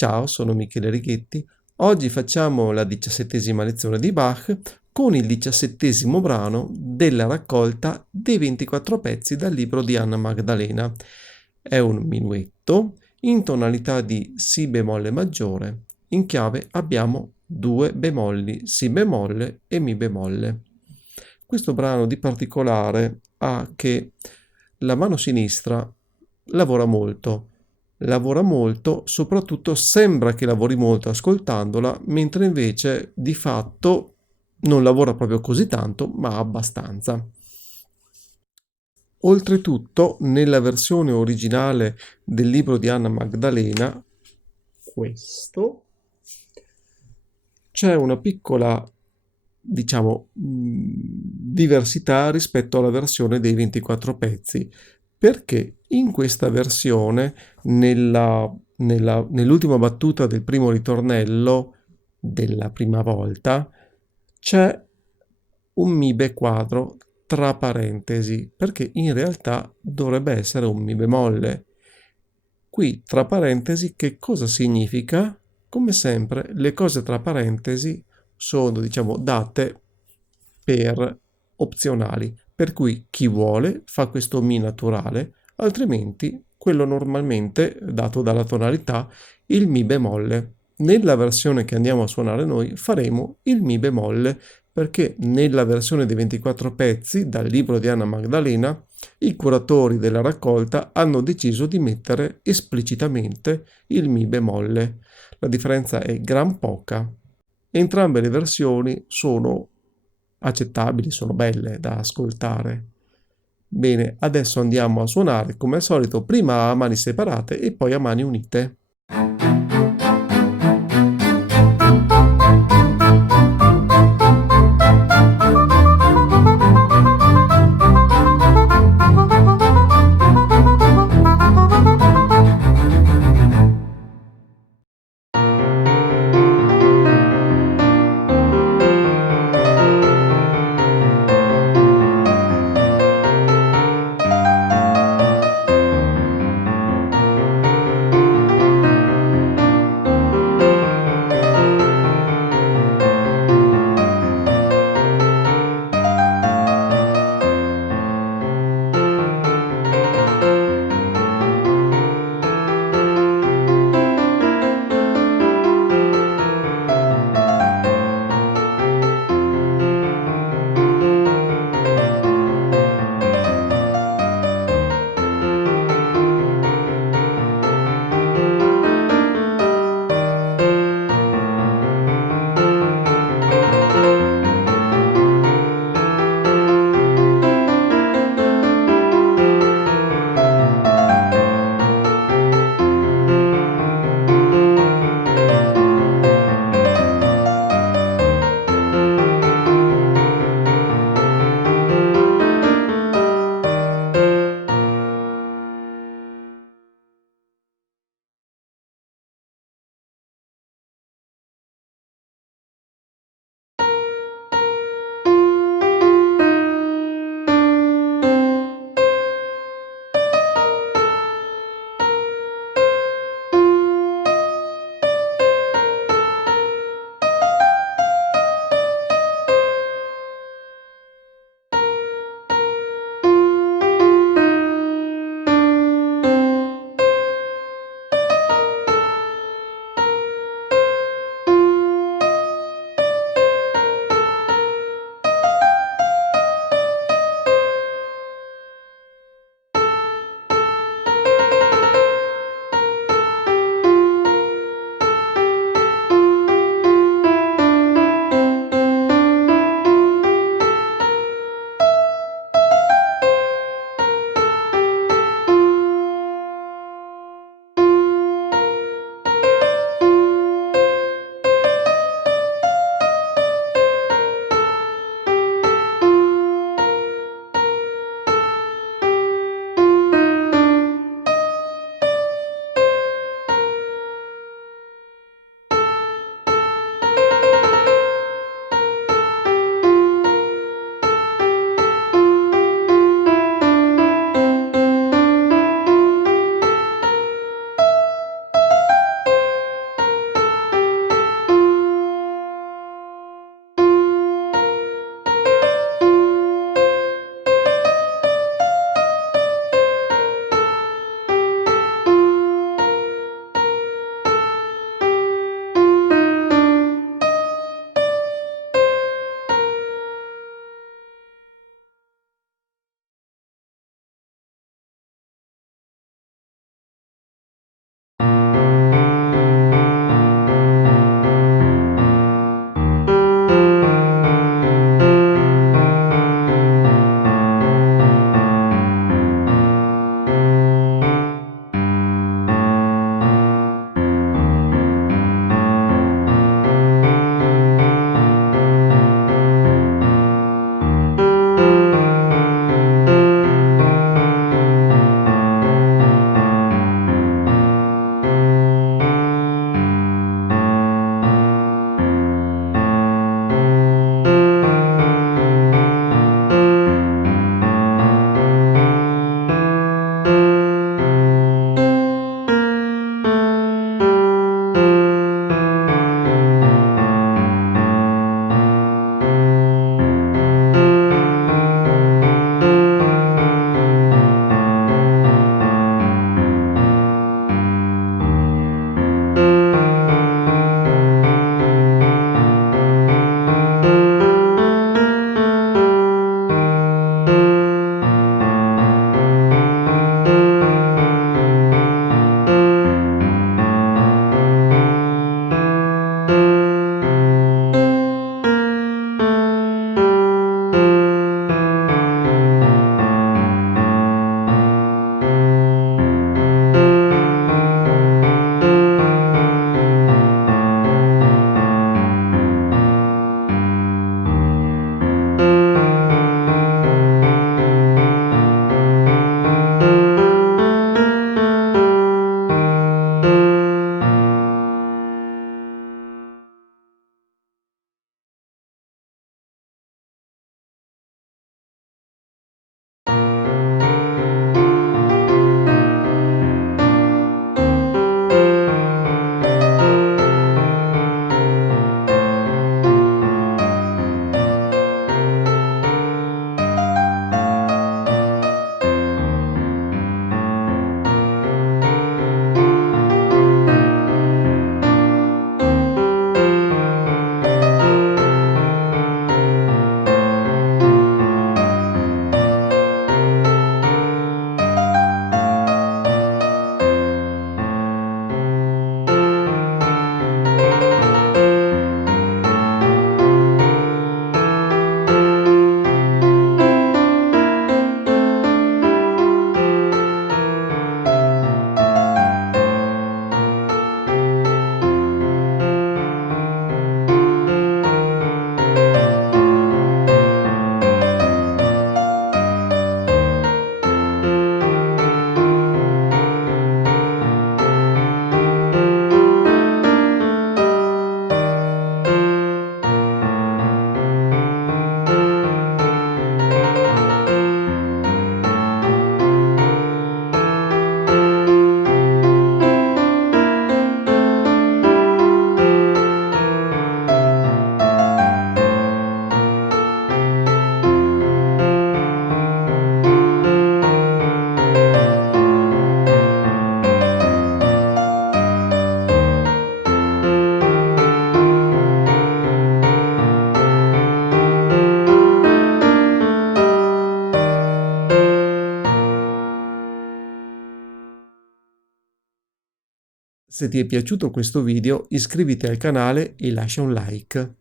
Ciao, sono Michele Righetti. Oggi facciamo la 17ª lezione di Bach con il 17° brano della raccolta dei 24 pezzi dal libro di Anna Magdalena. È un minuetto in tonalità di Si bemolle maggiore. In chiave abbiamo due bemolli, Si bemolle e Mi bemolle. Questo brano di particolare ha che la mano sinistra lavora molto, soprattutto sembra che lavori molto ascoltandola, mentre invece di fatto non lavora proprio così tanto, ma abbastanza. Oltretutto, nella versione originale del libro di Anna Magdalena, questo, c'è una piccola, diversità rispetto alla versione dei 24 pezzi, perché in questa versione, nell'ultima battuta del primo ritornello della prima volta, c'è un mi be quadro tra parentesi, perché in realtà dovrebbe essere un mi bemolle. Qui tra parentesi che cosa significa? Come sempre, le cose tra parentesi sono, date per opzionali, per cui chi vuole fa questo mi naturale, altrimenti quello normalmente dato dalla tonalità, il mi bemolle. Nella versione che andiamo a suonare noi faremo il mi bemolle, perché nella versione dei 24 pezzi dal libro di Anna Magdalena i curatori della raccolta hanno deciso di mettere esplicitamente il mi bemolle. La differenza è gran poca. Entrambe le versioni sono accettabili, sono belle da ascoltare. Bene, adesso andiamo a suonare come al solito, prima a mani separate e poi a mani unite. Se ti è piaciuto questo video iscriviti al canale e lascia un like.